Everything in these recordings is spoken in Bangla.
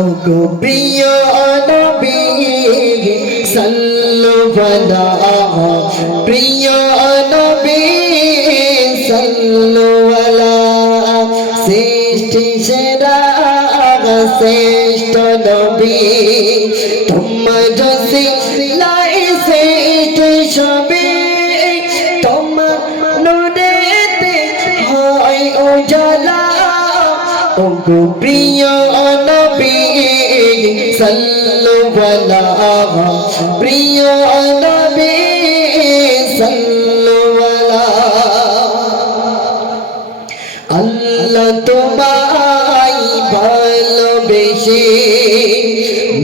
ওগো প্রিয় নবী সাল্লাল্লাহু প্রিয় নবী সাল্লাল্লাহু সৃষ্টি সেরা শ্রেষ্ঠ নবী তোমার সিলাই শ্রেষ্ঠ সবে তোমার নূরেতে হয় উজালা ওগো প্রিয় নবী সাল্লাল্লাহু প্রিয় নবী সাল্লাল্লাহু আল্লাহ তোমায় ভালোবেসে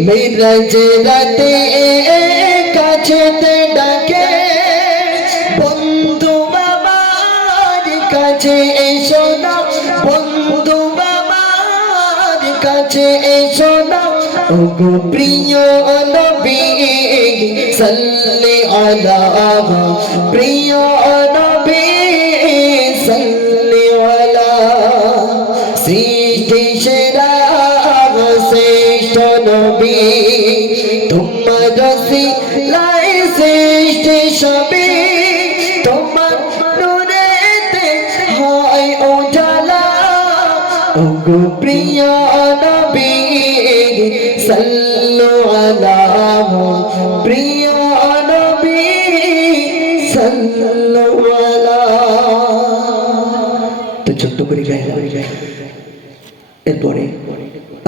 মেরাজ রাতে কাছেতে ডাকে বন্ধু বাবার কাছে এসো না বন্ধু বাবার কাছে এসো না ওগো প্রিয় নবী সাল্লি আলা প্রিয় নবী সাল্লি আলা সৃষ্টি সেরা শ্রেষ্ঠ নবী তোমার সিলাই সৃষ্টি সবে তোমার নূরেতে হয় উজালা ওগো প্রিয় নবী সাল্লাল্লাহু প্রিয় নবী সাল্লাল্লাহু তো ছোট্ট করে গাইলাম। এরপরে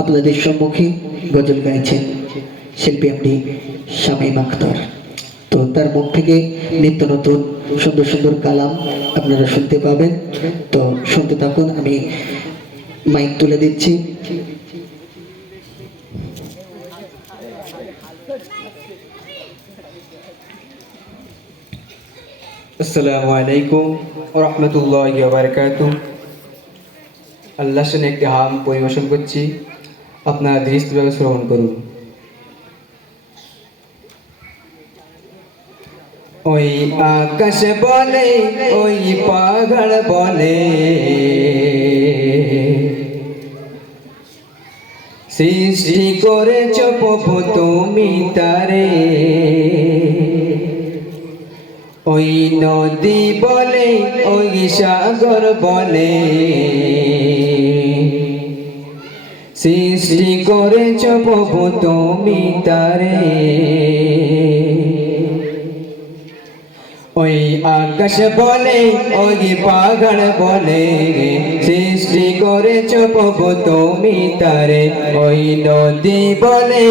আপনাদের সম্মুখে গজল গাইছেন শিল্পী এমডি শামীম আখতার। তো তার মুখ থেকে নিত্য নতুন সুন্দর সুন্দর কালাম আপনারা শুনতে পাবেন। তো শুনতে থাকুন, আমি মাইক তুলে দিচ্ছি। আসসালামু আলাইকুম ওয়া রাহমাতুল্লাহি ওয়া বারাকাতুহু। আল্লাহর সামনে একটি হাম পরিবেশন করছি, আপনারা দৃষ্টিভাবে শ্রবণ করুন। ওই আকাশ বলে ওই পাহাড় বলে সৃষ্টি করেছ প্রভু তুমি তারে, ওই নদী বলে ওই সাগর বলে সৃষ্টি করেছ প্রভু তুমি তারে, ওই আকাশ বলে ওই পাহাড় বলে সৃষ্টি করেছ প্রভু তুমি তারে, ওই নদী বলে